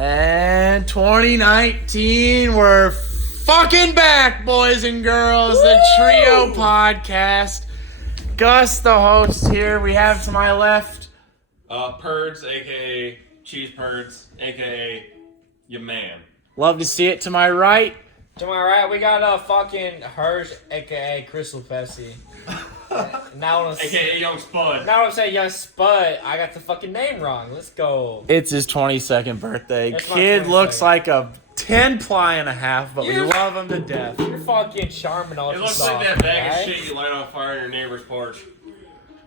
And 2019, we're fucking back, boys and girls. Woo! The Trio Podcast. Gus, the host here. We have to my left. Purds, a.k.a. Cheese Purds, a.k.a. your man. Love to see it. To my right. To my right, we got fucking Hirsch, a.k.a. Crystal Pepsi. Now a.k.a. Young Spud. Now I'm saying Young Spud. I got the fucking name wrong. Let's go. It's his 22nd birthday. That's Kid looks like a 10-ply and a half, but we love him to death. You're fucking charming all It looks like that bag of shit you light on fire in your neighbor's porch.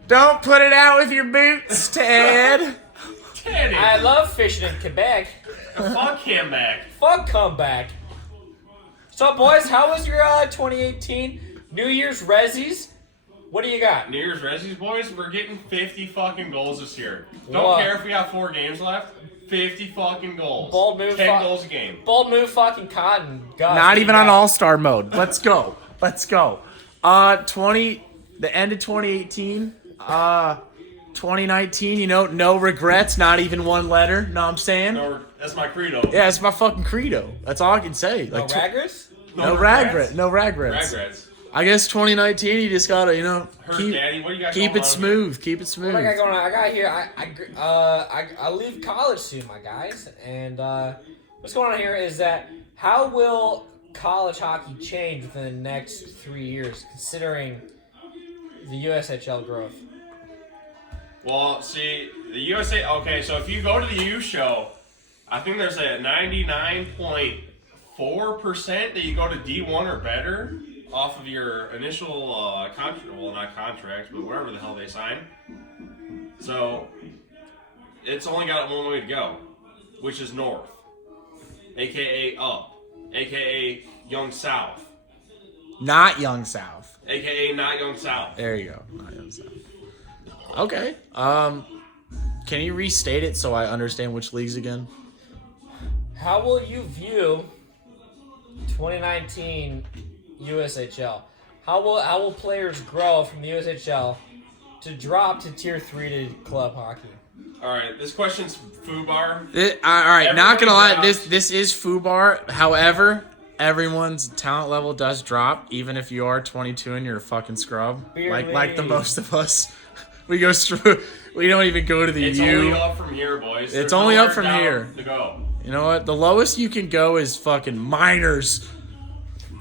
Don't put it out with your boots, Ted. Teddy. I love fishing in Quebec. Fuck him back. Fuck comeback. So, boys, how was your 2018 New Year's Rezzies? What do you got? New Year's Rezzies, boys, we're getting 50 fucking goals this year. Don't care if we have 4 games left. 50 fucking goals. Bold move. 10 goals a game. Bold move fucking Cotton. Gus, Not even on all-star mode. Let's go. Let's go. The end of 2018, 2019, no regrets, not even one letter. Know what I'm saying? No, that's my credo. Yeah, it's my fucking credo. That's all I can say. No regrets? No regrets. No regrets. Regrets. I guess 2019, you just gotta, keep it smooth. Keep it smooth. What I got going on? I got here. I leave college soon, my guys. And what's going on here is that how will college hockey change within the next 3 years, considering the USHL growth? Well, see, the USA. Okay, so if you go to the U show, I think there's a 99.4% that you go to D1 or better off of your initial contract. Well, not contract, but whatever the hell they sign. So it's only got one way to go, which is north, aka up, aka Young South. Not Young South. AKA not Young South. There you go. Not Young South. Okay. Can you restate it so I understand which leagues again? How will you view 2019 USHL? How will players grow from the USHL to drop to Tier 3 to club hockey? All right, this question's FUBAR. All right, not gonna lie. This is FUBAR. However, everyone's talent level does drop, even if you are 22 and you're a fucking scrub, like the most of us. We go through. We don't even go to the It's U. only up from here, boys. It's There's only nowhere up from down here. To go. You know what? The lowest you can go is fucking minors.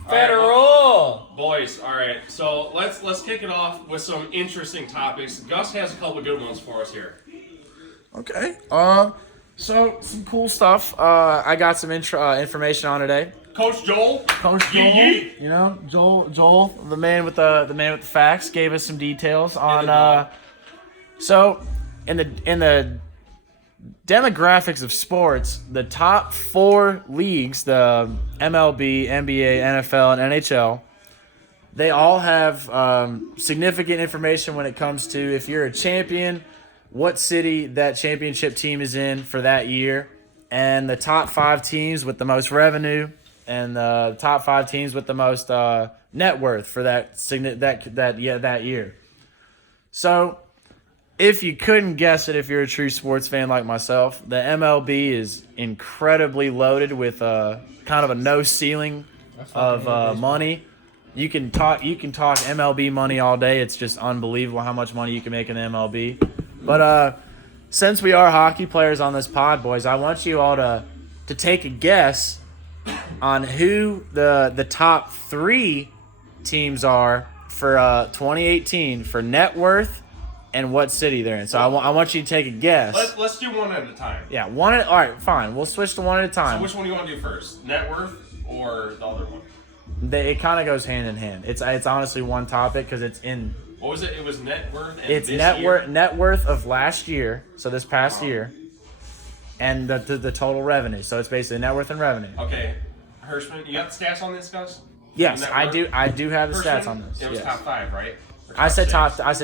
Federal. All right, boys. All right, so let's kick it off with some interesting topics. Gus has a couple of good ones for us here. Okay. So some cool stuff. I got some information on today. Coach Joel. Coach Joel. Yeet. You know, Joel, the man with the facts, gave us some details on. So in the demographics of sports, the top 4 leagues, the MLB, NBA, NFL, and NHL, they all have significant information when it comes to if you're a champion, what city that championship team is in for that year, and the top 5 teams with the most revenue, and the top 5 teams with the most net worth for that year. So, if you couldn't guess it, if you're a true sports fan like myself, the MLB is incredibly loaded with kind of a no ceiling of money. You can talk MLB money all day. It's just unbelievable how much money you can make in the MLB. But since we are hockey players on this pod, boys, I want you all to take a guess on who the top 3 teams are for 2018 for net worth and what city they're in. So I want you to take a guess. Let's do one at a time. Yeah, all right, fine. We'll switch to one at a time. So which one do you want to do first? Net worth or the other one? It kind of goes hand in hand. It's honestly one topic because it's in. What was it? It was net worth. And it's this net year? net worth of last year, so this past year, and the total revenue. So it's basically net worth and revenue. Okay, Hirschman, you got the stats on this, guys? Yes, I do. I do have the Hirschman, stats on this. It was yes. top 5, right? I said 6?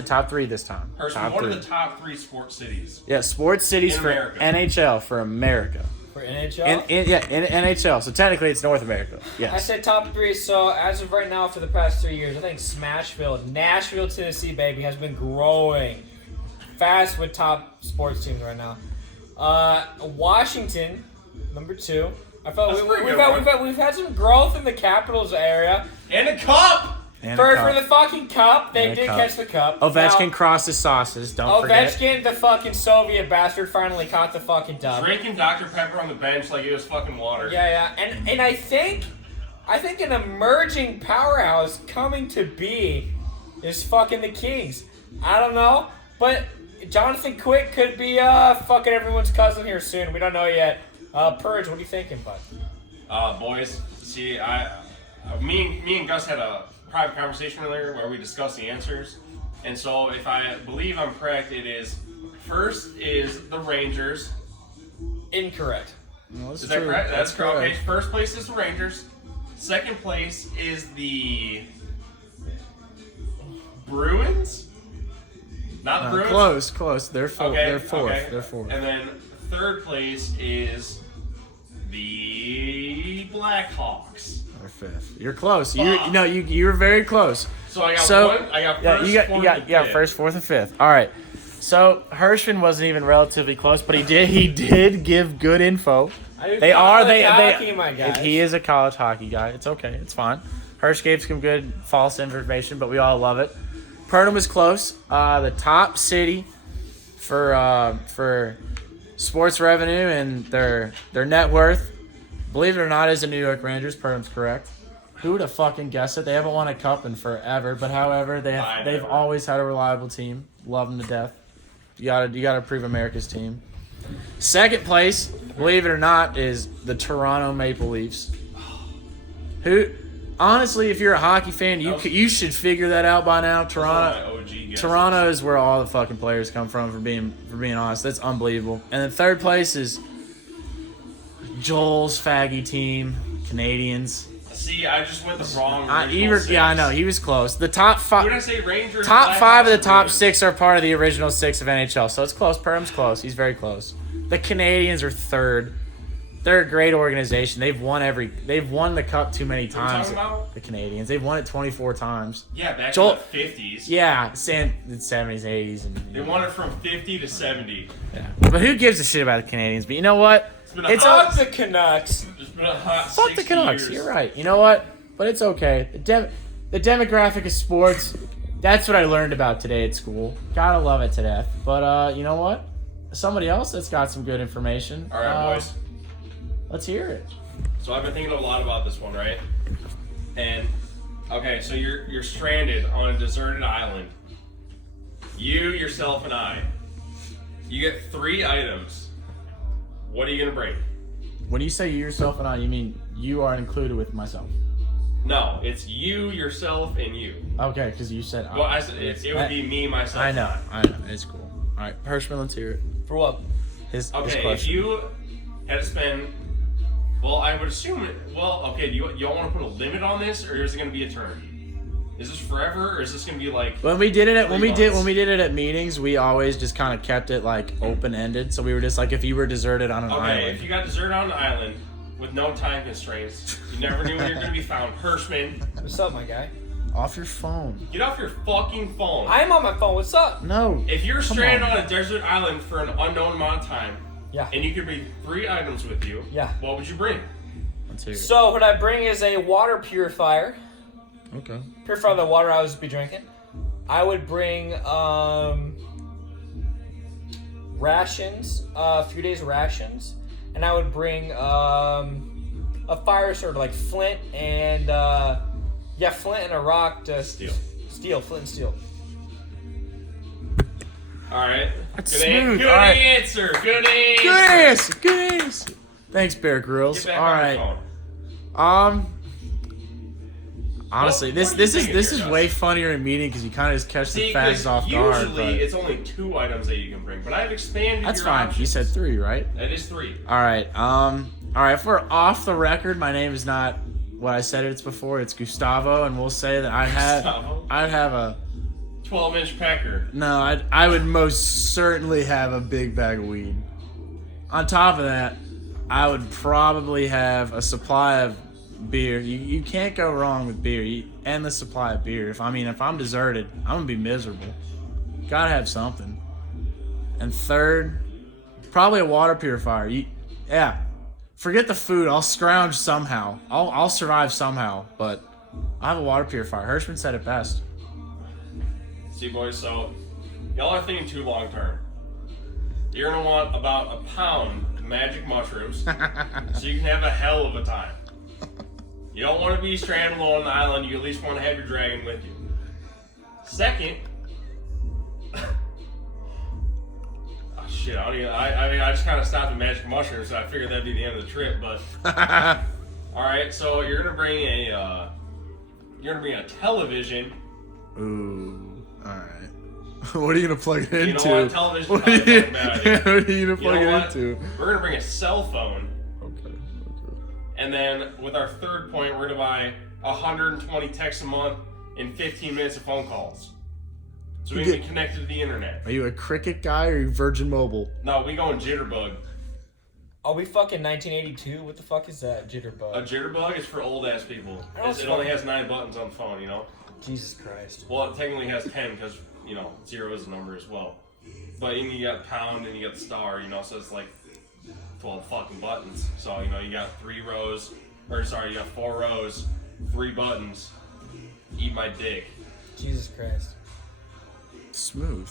top 3 this time. Hirschman, what are the top 3 sports cities? Yeah, sports cities in for America. NHL for America. For NHL? In NHL. So technically it's North America. Yes. I said top 3. So as of right now, for the past 3 years, I think Smashville, Nashville, Tennessee, baby, has been growing fast with top sports teams right now. Washington Number 2. I felt That's a pretty good we've had some growth in the Capitals area. And a cup. And For a cup. the fucking cup, they And a did cup. catch the cup. Ovechkin crossed his sauces. Don't forget. Ovechkin, the fucking Soviet bastard, finally caught the fucking dub. Drinking Dr. Pepper on the bench like it was fucking water. Yeah, and I think an emerging powerhouse coming to be is fucking the Kings. I don't know, but Jonathan Quick could be fucking everyone's cousin here soon. We don't know yet. Purge, what are you thinking, bud? Boys, see, me and Gus had a private conversation earlier where we discussed the answers, and so if I believe I'm correct, it is first is the Rangers. Incorrect. No, that's Is that true. correct? That's correct. Okay, correct. first place is the Rangers. Second place is the Bruins. Not the Bruins. Close. They're fourth. Okay, They're fourth. okay. They're fourth. And then third place is the Blackhawks. They're fifth. You're close. Fuck. You're very close. So I got So, one. I got Yeah, first, you fourth, got and yeah, fifth. first, fourth, and fifth. All right. So Hirschman wasn't even relatively close, but he did give good info. They are hockey, my guys. He is a college hockey guy. It's okay. It's fine. Hirsch gave some good false information, but we all love it. Purdom was close. The top city for sports revenue and their net worth, believe it or not, is the New York Rangers. Purdom's correct. Who would have fucking guessed it? They haven't won a cup in forever, but however, they've always had a reliable team. Love them to death. You gotta prove America's team. Second place, believe it or not, is the Toronto Maple Leafs. Who, honestly, if you're a hockey fan, you should figure that out by now. Toronto is where all the fucking players come from. For being honest, that's unbelievable. And then third place is Joel's faggy team, Canadians. See, I just went the wrong. I know he was close. The top Who did I five. say? Rangers. Top Blackhawks, five of the top Rangers. 6 are part of the original 6 of NHL, so it's close. Perham's close. He's very close. The Canadians are third. They're a great organization. They've won the cup too many times. talking about? The Canadians. They've won it 24 times. Yeah, back Joel- in the 50s. Yeah, the 70s, 80s, and They won it from 50 to 70. yeah. But who gives a shit about the Canadians? But you know what? been a It's hot- Fuck the Canucks. It's been a hot fuck the 60 Canucks. years. You're right. You know what? But it's okay. The demographic of sports. That's what I learned about today at school. Gotta love it to death. But you know what? Somebody else that's got some good information. All right, boys. Let's hear it. So I've been thinking a lot about this one, right? And okay, so you're stranded on a deserted island. You, yourself, and I. You get 3 items. What are you gonna bring? When you say you, yourself, and I, you mean you are included with myself. No, it's you, yourself, and you. Okay, because you said Well, I said it would be me, myself. I know. and I know. It's cool. All right, Hirschman, let's hear it. For what? His Okay, if question. you had to spend, well, I would assume. Well, okay, do y'all want to put a limit on this, or is it going to be a term? Is this forever, or is this going to be like? When we did it at 3 months? when we did it at meetings, we always just kind of kept it like open ended. So we were just like, if you were deserted on an Okay, island, if you got deserted on an island with no time constraints, you never knew when you were going to be found. Hirschman, What's up, my guy? off your phone. get off your fucking phone. I'm on my phone. What's up? No. If you're Come stranded on. on a desert island for an unknown amount of time, Yeah. and you could bring 3 items with you, Yeah. what would you bring? Let's hear it. So what I bring is a water purifier. Okay. Purify the water I would be drinking. I would bring rations, a few days rations, and I would bring a fire sword like flint and flint and a rock to Steel. flint and steel. All right. That's Good, smooth. good All right. answer. Good answer. Good answer. Good answer. Thanks, Bear Grylls. Get back All on right. your phone. Honestly, What this are you is thinking this here, is Gus? way funnier in meeting because you kind of just catch the See, facts 'cause off guard. usually But it's only 2 items that you can bring, but I've expanded that's your fine. options. You said 3, right? That is 3. All right. All right. If we're off the record, my name is not what I said it's before. It's Gustavo, and we'll say that Gustavo? I'd have a 12-inch packer. no. I would most certainly have a big bag of weed. On top of that, I would probably have a supply of beer. You can't go wrong with beer. And the supply of beer. If I'm deserted, I'm gonna be miserable. Gotta have something. And third, probably a water purifier. Forget the food. I'll scrounge somehow. I'll survive somehow. But I have a water purifier. Hirschman said it best. See, boys, so y'all are thinking too long term. You're gonna want about a pound of magic mushrooms so you can have a hell of a time. You don't want to be stranded alone on the island. You at least want to have your dragon with you. Second, oh shit, I just kind of stopped at magic mushrooms, so I figured that'd be the end of the trip. But all right, so you're gonna bring a television. Ooh, all right. What are you gonna plug it into? You know what? Television is probably not a bad idea. What are you gonna plug it into? We're gonna bring a cell phone. Okay. And then with our third point, we're gonna buy 120 texts a month and 15 minutes of phone calls. So we can be connected to the internet. Are you a Cricket guy or are you Virgin Mobile? No, we going Jitterbug. Are we fucking 1982? What the fuck is that, Jitterbug? A Jitterbug is for old ass people. It It only has 9 buttons on the phone, you know? Jesus Christ. Well, it technically has 10 because, you know, 0 is a number as well. But you got pound and you got the star, you know, so it's like 12 fucking buttons. So, you know, you got 4 rows, 3 buttons. Eat my dick. Jesus Christ. Smooth.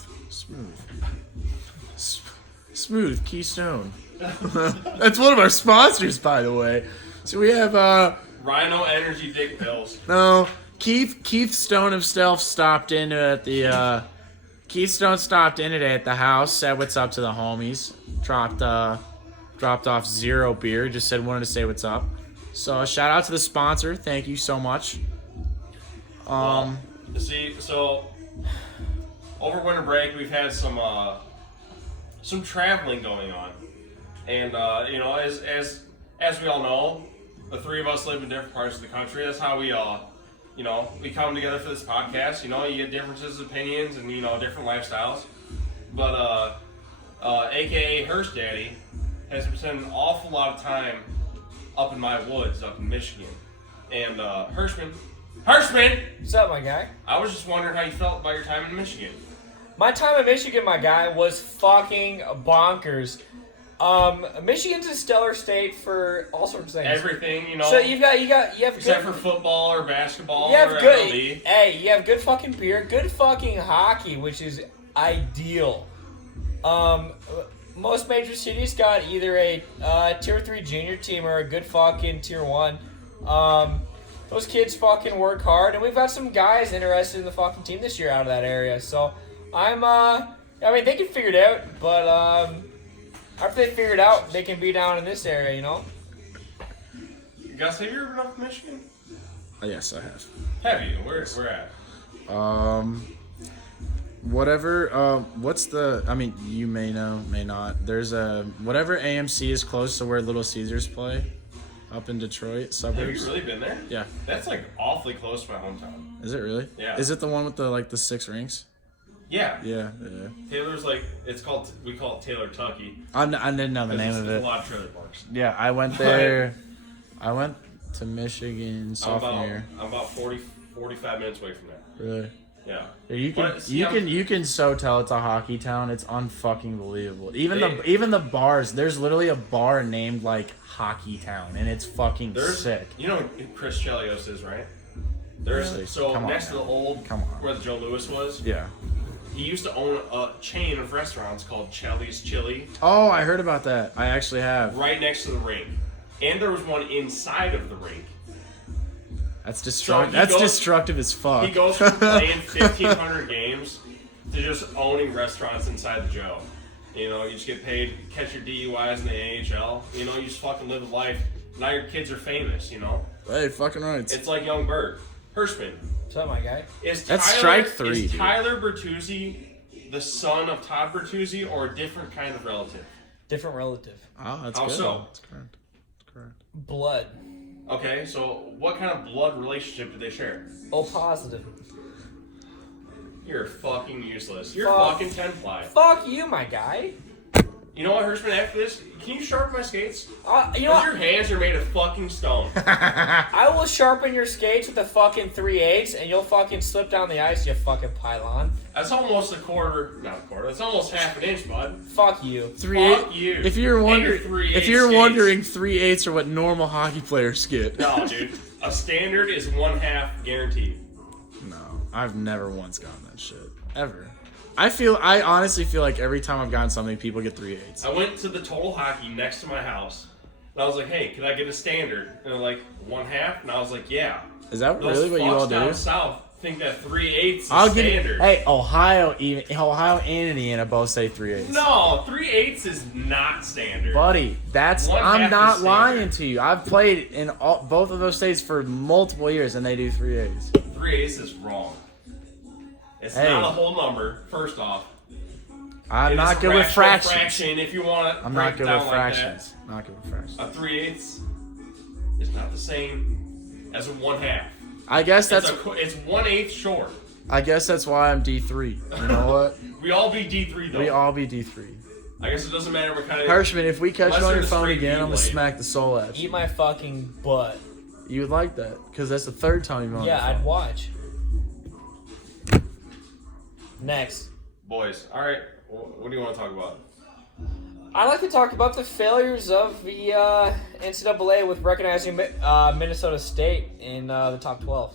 Smooth Keystone. That's one of our sponsors, by the way. So we have Rhino Energy Dick Pills. no Keith Stone himself stopped in at the Keith Stone stopped in today at the house, said what's up to the homies, dropped off 0 beer, just said wanted to say what's up. So shout out to the sponsor, thank you so much. See, so over winter break we've had some traveling going on, and you know, as we all know, the 3 of us live in different parts of the country. That's how we you know, we come together for this podcast. You know, you get differences of opinions and, you know, different lifestyles. But AKA Hirsch Daddy has spent an awful lot of time up in my woods up in Michigan, and Hirschman. What's up, my guy? I was just wondering how you felt about your time in Michigan. My time in Michigan, my guy, was fucking bonkers. Michigan's a stellar state for all sorts of things. Everything, you know. So you have except good, for football or basketball you have or good. MLB. Hey, you have good fucking beer, good fucking hockey, which is ideal. Most major cities got either a tier 3 junior team or a good fucking tier 1. Those kids fucking work hard, and we've got some guys interested in the fucking team this year out of that area. So I mean, they can figure it out, but after they figure it out, they can be down in this area, you know? Gus, have you ever been up to Michigan? Yes, I have. Have you? Where at? Whatever. What's the? I mean, you may know, may not. There's a whatever AMC is close to where Little Caesars play, up in Detroit Have suburbs. you really been there? Yeah. That's like awfully close to my hometown. Is it really? Yeah. Is it the one with the 6 rinks? Yeah. Yeah. Taylor's we call it Taylor Tucky. I didn't know the name of There's it. a lot of trailer parks. Yeah, I went there. I went to Michigan sophomore year. I'm about 45 minutes away from there. Really? Yeah. Yeah, you can so tell it's a hockey town. It's unfucking believable. Even the bars. There's literally a bar named like Hockey Town, and it's fucking sick. You know who Chris Chelios is, right? There's Really? so Come on next to now. the old Come on. where the Joe Louis was. Yeah. He used to own a chain of restaurants called Chelly's Chili, Oh, I heard about that. I actually have. right next to the rink, and there was one inside of the rink. That's So he That's goes- destructive as fuck. He goes from playing 1,500 games to just owning restaurants inside the Joe. You know, you just get paid, catch your DUIs in the AHL. You know, you just fucking live a life. Now your kids are famous, you know? Hey, fucking right. It's like young Bert. Hirschman. What's up, my guy? That's strike 3, Is dude. Tyler Bertuzzi the son of Todd Bertuzzi or a different kind of relative? Different relative. Oh, that's How good. so? That's correct. That's correct. Blood. Okay, so what kind of blood relationship do they share? O positive. You're fucking useless. You're Fuck. fucking 10 ply. Fuck you, my guy. You know what, Hirschman? After this, can you sharpen my skates? You know what? Your hands are made of fucking stone. I will sharpen your skates with a fucking 3/8, and you'll fucking slip down the ice, you fucking pylon. That's almost not a quarter. That's almost half an inch, bud. Fuck you. 3/8. Fuck you. If you're wondering, skates. 3/8 are what normal hockey players get. No, dude. A standard is 1/2 guaranteed. No, I've never once gotten that shit ever. I honestly feel like every time I've gotten something, people get 3/8. I went to the Total Hockey next to my house, and I was like, "Hey, can I get a standard?" And they're like, 1/2, and I was like, "Yeah." Is that Those really what you all fucks down do? south think that 3/8 is I'll give standard. Hey, Ohio and Indiana both say 3/8. No, 3/8 is not standard. Buddy, I'm 1/2 not is lying standard. to you. I've played in both of those states for multiple years, and they do 3/8. 3/8 is wrong. It's Hey. not a whole number. First off, I'm It not is good a with rational fractions. fraction if you want to I'm break not it good down with like fractions. Not good with fractions. that. A 3/8 is not the same as a 1/2. I guess that's It's 1/8 short. I guess that's why I'm D3. You know what? We all be D3 though. We all be D3. I guess it doesn't matter what kind of. Hirschman, if we catch Unless you on they're your the phone straight again, I'm gonna B-blade. smack the soul out Eat you. my fucking butt. You would like that, because that's the third time you've been on Yeah, the I'd phone. watch. Next. Boys, all right. What do you want to talk about? I'd like to talk about the failures of the NCAA with recognizing Minnesota State in the top 12.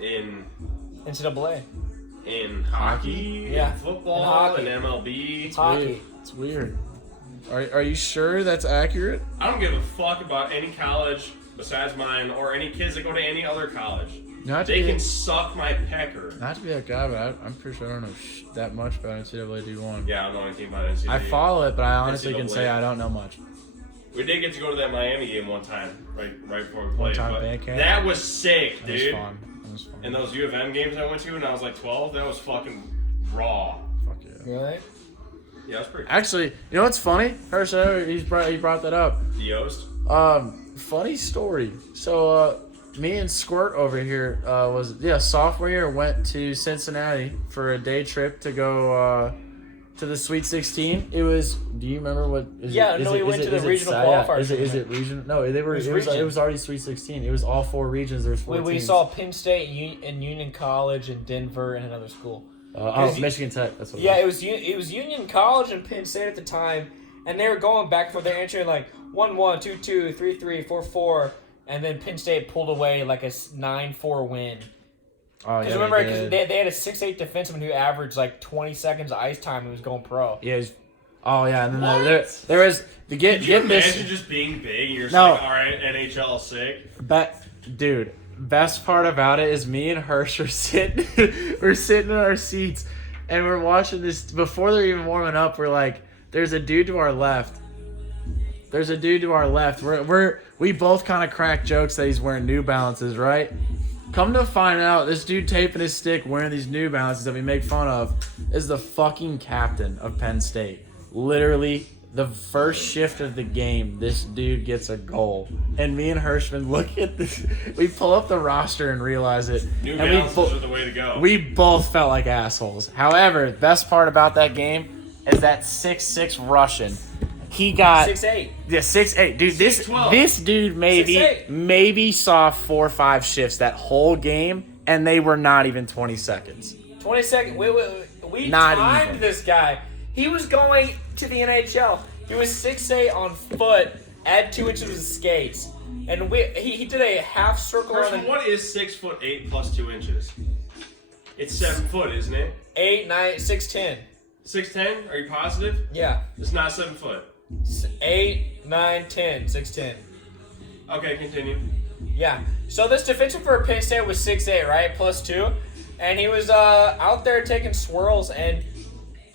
In NCAA. hockey, Yeah, in football, in hockey. in MLB. Hockey. It's weird. Are you sure that's accurate? I don't give a fuck about any college besides mine or any kids that go to any other college. Not to They be can suck my pecker. not to be that guy, but I'm pretty sure I don't know that much about NCAA D1. Yeah, I don't know anything about NCAA. I follow it, but I honestly can NCAA. say I don't know much. We did get to go to that Miami game one time, right before we played. time but band camp? that was sick, That was dude. fun. That was fun. And those U of M games I went to when I was like 12, that was fucking raw. Fuck yeah. Really? Yeah, it was pretty. Actually, you know what's funny? Hirsch, he brought that up. The Yost. Funny story. So, me and Squirt over here sophomore year went to Cincinnati for a day trip to go to the Sweet 16. It was. Do you remember what? We went to the regional qualifiers. Is it region? No, they were. It was It was region. already Sweet 16. It was all four regions. There was four We teams. saw Penn State and Union College and Denver and another school. Michigan Tech. That's what. Yeah, it was Union College and Penn State at the time, and they were going back for their entry like 1-1, 2-2, 3-3, 4-4, and then Penn State pulled away like a 9-4 win. Oh, Because remember, they had a 6'8" defenseman who averaged like 20 seconds of ice time. Who was going pro. Yeah. And then there was the Can you imagine this. just being big and you're just No. like, all right, NHL is sick. Dude, best part about it is me and Hirsch are sitting in our seats and we're watching this before they're even warming up. We're like, there's a dude to our left. We both kind of crack jokes that he's wearing New Balances, right? Come to find out, this dude taping his stick wearing these New Balances that we make fun of is the fucking captain of Penn State. Literally, the first shift of the game, this dude gets a goal. And me and Hirschman look at this. We pull up the roster and realize it. New and Balances are the way to go. we both felt like assholes. However, the best part about that game is that 6'6" Russian. He got 6'8". Yeah, 6'8". Dude, 6'12". this dude 6'8". maybe saw 4 or 5 shifts that whole game, and they were not even 20 seconds. 20 seconds. We Not timed even. this guy. He was going to the NHL. He was 6'8" on foot, add 2 inches of skates, and he did a half circle First on of all, what is 6'8" plus 2 inches? It's 7 foot, isn't it? 8, 9, 6'10". 6'10"? Are you positive? Yeah. It's not 7 foot. 8, 9, 10, 6'10". Okay, continue. Yeah. So this defensive for Penn State was 6'8", right? Plus 2. And he was out there taking swirls, and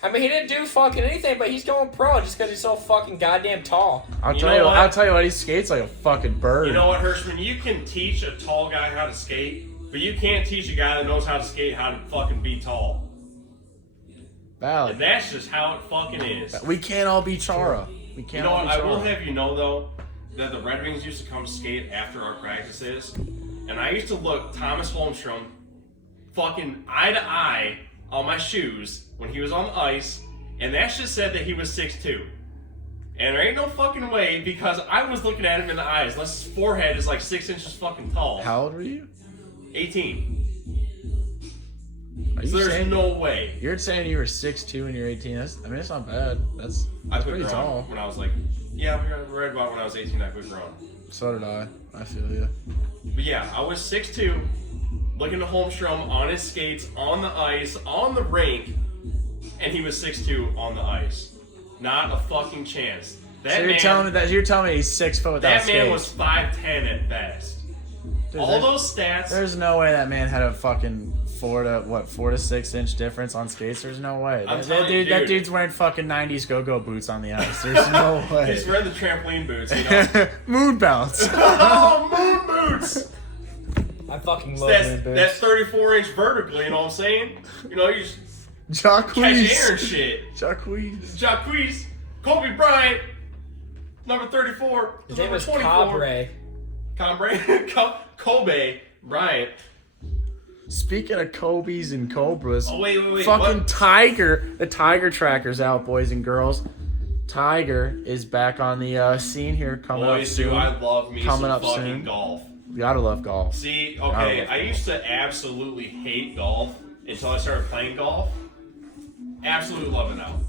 I mean, he didn't do fucking anything, but he's going pro just because he's so fucking goddamn tall. I'll You tell know you what? what, he skates like a fucking bird. You know what, Hirschman? You can teach a tall guy how to skate, but you can't teach a guy that knows how to skate how to fucking be tall. Valid. And that's just how it fucking is. We can't all be Chara. We You can't know all what? be I will Chara. have you know, though, that the Red Wings used to come skate after our practices, and I used to look Thomas Holmstrom fucking eye to eye on my shoes when he was on the ice, and that shit said that he was 6'2". And there ain't no fucking way, because I was looking at him in the eyes, unless his forehead is like 6 inches fucking tall. How old were you? 18. Are you So there's saying, no way. You're saying you were 6'2" and you're 18. That's not bad. That's I quit pretty growing tall. when I was like, yeah, right about when I was 18, I quit growing. So did I. I feel you. But yeah, I was 6'2", looking to Holmstrom on his skates, on the ice, on the rink, and he was 6'2" on the ice. Not a fucking chance. So you're telling me he's 6 foot without that skates. man was 5'10" at best. Dude, All those stats. There's no way that man had a fucking 4 to 6 inch difference on skates. There's no way. I'm That telling you, that dude. dude's wearing fucking 90s go-go boots on the ice. There's no way. He's wearing the trampoline boots, you know. Moon bounce. Oh, moon boots. I fucking love That's moon boots. that's 34-inch vertically. You know what I'm saying? You know, you just catch air and Jacquees. shit. Jacquees. Jacquees, Kobe Bryant, number 34. His name number was 24. Cabre. Kobe Bryant. Speaking of Kobe's and Cobras, Oh wait. fucking what? Tiger, the Tiger Tracker's out, boys and girls. Tiger is back on the scene here, coming up Boys, soon. do I love me Coming some up fucking soon. golf. You gotta love golf. See, Gotta okay, love I golf. used to absolutely hate golf until I started playing golf. Absolutely love it now.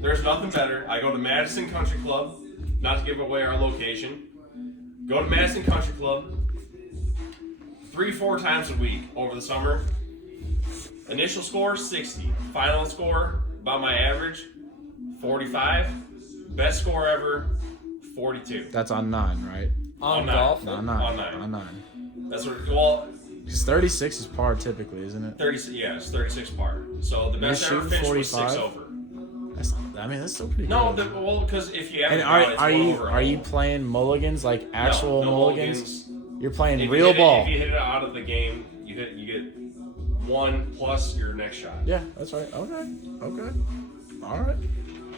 There's nothing better. I go to Madison Country Club, not to give away our location. Go to Madison Country Club 3-4 times a week over the summer. Initial score 60. Final score, about my average, 45. Best score ever, 42. That's on 9, right? On nine. golf? On 9. On 9. On 9. That's what. Well, Because 36 is par typically, isn't it? 30. Yeah, it's 36 par. So the best You're ever shooting finish was 6 45? over. That's still pretty No, good. well, because if you And haven't, it's are one you over a are you hole. playing mulligans, like actual no mulligans? You're playing If you real hit it- ball. if you hit it out of the game, you get 1 plus your next shot. Yeah, that's right. Okay. All right.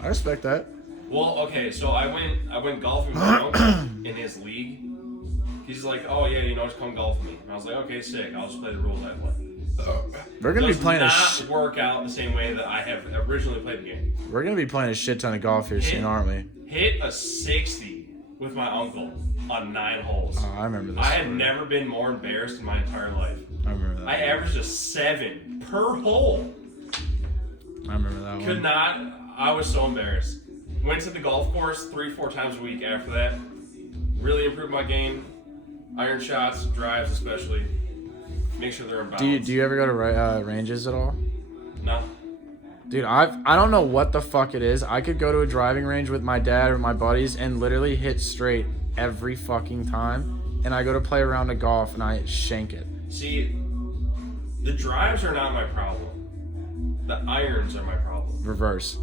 I respect that. Well, okay, so I went golfing with my uncle in his league. He's like, oh yeah, just come golf with me. And I was like, okay, sick. I'll just play the rules I play. We're gonna Does be playing not work out the same way that I have originally played the game. we're gonna be playing a shit ton of golf here soon, aren't we? Hit a 60 with my uncle on 9 holes. Oh, I remember this. I had story. never been more embarrassed in my entire life. I remember that. I averaged a 7 per hole. I remember that Could one. not. I was so embarrassed. Went to the golf course 3-4 times a week after that. Really improved my game. Iron shots, drives especially. Make sure they're in balance. Do you ever go to ranges at all? No. Dude, I don't know what the fuck it is. I could go to a driving range with my dad or my buddies and literally hit straight every fucking time. And I go to play a round of golf and I shank it. See, the drives are not my problem. The irons are my problem. Reverse.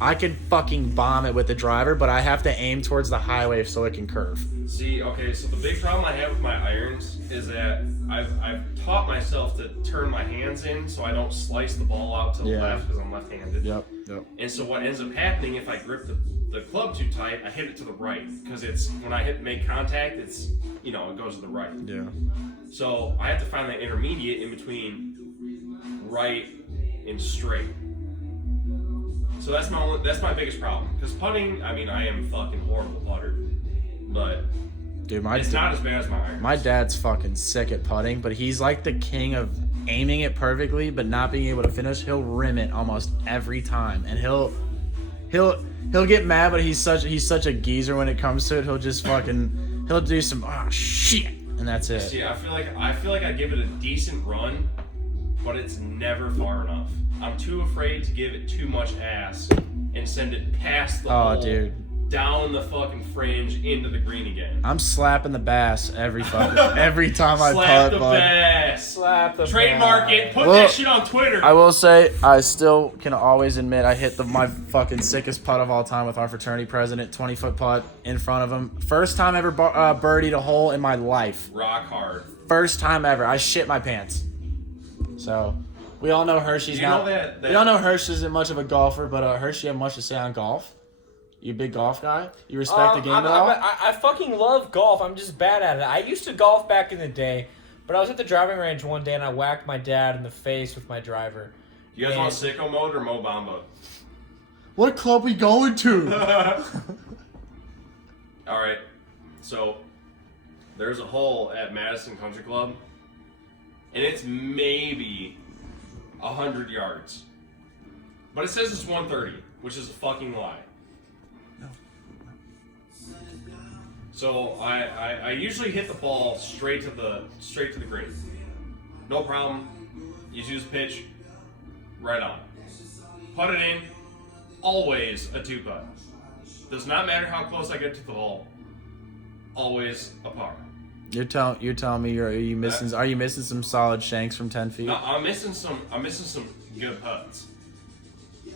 I could fucking bomb it with the driver, but I have to aim towards the highway so it can curve. See, okay, so the big problem I have with my irons is that I've taught myself to turn my hands in so I don't slice the ball out to the Yeah. left because I'm left-handed. Yep. And so what ends up happening if I grip the club too tight, I hit it to the right because it's when I make contact, it's it goes to the right. Yeah. So I have to find that intermediate in between right and straight. So that's my biggest problem. Because putting, I am fucking horrible putter, but Dude, it's not as bad as my irons. my dad's fucking sick at putting, but he's like the king of aiming it perfectly but not being able to finish. He'll rim it almost every time, and he'll get mad, but he's such a geezer when it comes to it. He'll just fucking he'll do some shit, and that's it. See, I feel like I give it a decent run, but it's never far enough. I'm too afraid to give it too much ass and send it past the hole, Dude. down the fucking fringe into the green again. I'm slapping the bass every time I Slap putt, the bud. bass. Slap the Trademark ball. it. Put Well, that shit on Twitter. I will say, I still can always admit I hit my fucking sickest putt of all time with our fraternity president, 20-foot putt in front of him. First time ever birdied a hole in my life. Rock hard. First time ever. I shit my pants. So, we all know Hershey's You know not. that- We all know Hershey isn't much of a golfer, but Hershey had much to say on golf. You a big golf guy? You respect the game at all? I fucking love golf. I'm just bad at it. I used to golf back in the day, but I was at the driving range one day and I whacked my dad in the face with my driver. You guys want sicko mode or Mo Bamba? What club we going to? All right. So there's a hole at Madison Country Club, and it's maybe 100 yards, but it says it's 130, which is a fucking lie. So I usually hit the ball straight to the green. No problem. You use pitch, right on. Put it in, always a 2-putt. Does not matter how close I get to the hole. Always a par. You're telling me are you missing some solid shanks from 10 feet? No, I'm missing some good putts.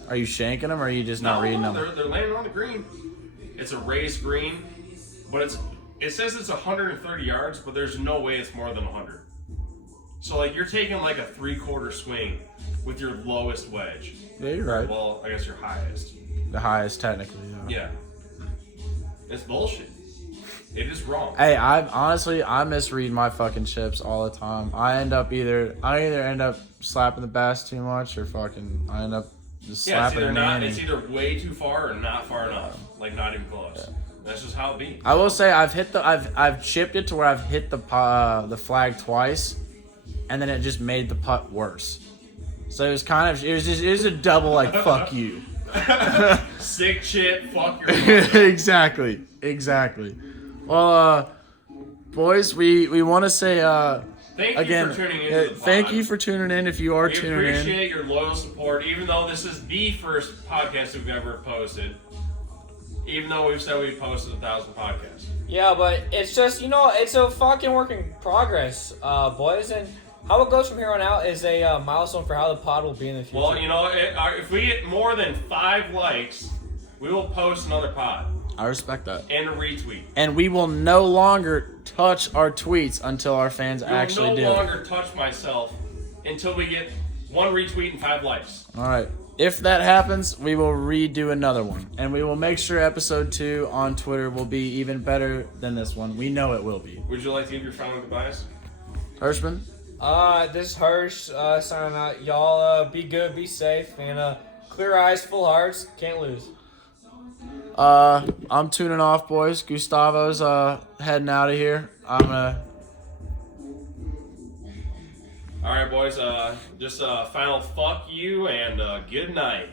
Are you shanking them or are you just not reading them? They're landing on the green. It's a raised green, but it says it's 130 yards, but there's no way it's more than 100. So like you're taking like a 3/4 swing with your lowest wedge. Yeah, you're right. Well, I guess your highest. The highest technically. Yeah. It's bullshit. It is wrong. Hey, I misread my fucking chips all the time. I either end up slapping the bass too much or fucking I end up just slapping it's either way too far or not far enough. Like not even close. Yeah. That's just how it be. I will say I've chipped it to where I've hit the flag twice, and then it just made the putt worse. So it was a double like fuck you. Sick shit, fuck your Exactly. Well, boys, we want to say thank again, you for tuning in. To the pod. Thank you for tuning in. If you are tuning in, we appreciate your loyal support. Even though this is the first podcast we've ever posted, even though we've said we've posted 1,000 podcasts. Yeah, but it's just it's a fucking work in progress, boys, and how it goes from here on out is a milestone for how the pod will be in the future. Well, if we get more than 5 likes, we will post another pod. I respect that. And a retweet. And we will no longer touch our tweets until our fans actually do. I will no longer touch myself until we get 1 retweet and 5 likes. All right. If that happens, we will redo another one. And we will make sure episode 2 on Twitter will be even better than this one. We know it will be. Would you like to give your final goodbyes? Hirschman? This is Hirsch signing out. Y'all be good, be safe, and clear eyes, full hearts. Can't lose. I'm tuning off, boys. Gustavo's heading out of here. I'm gonna. All right, boys. Just a final fuck you and good night.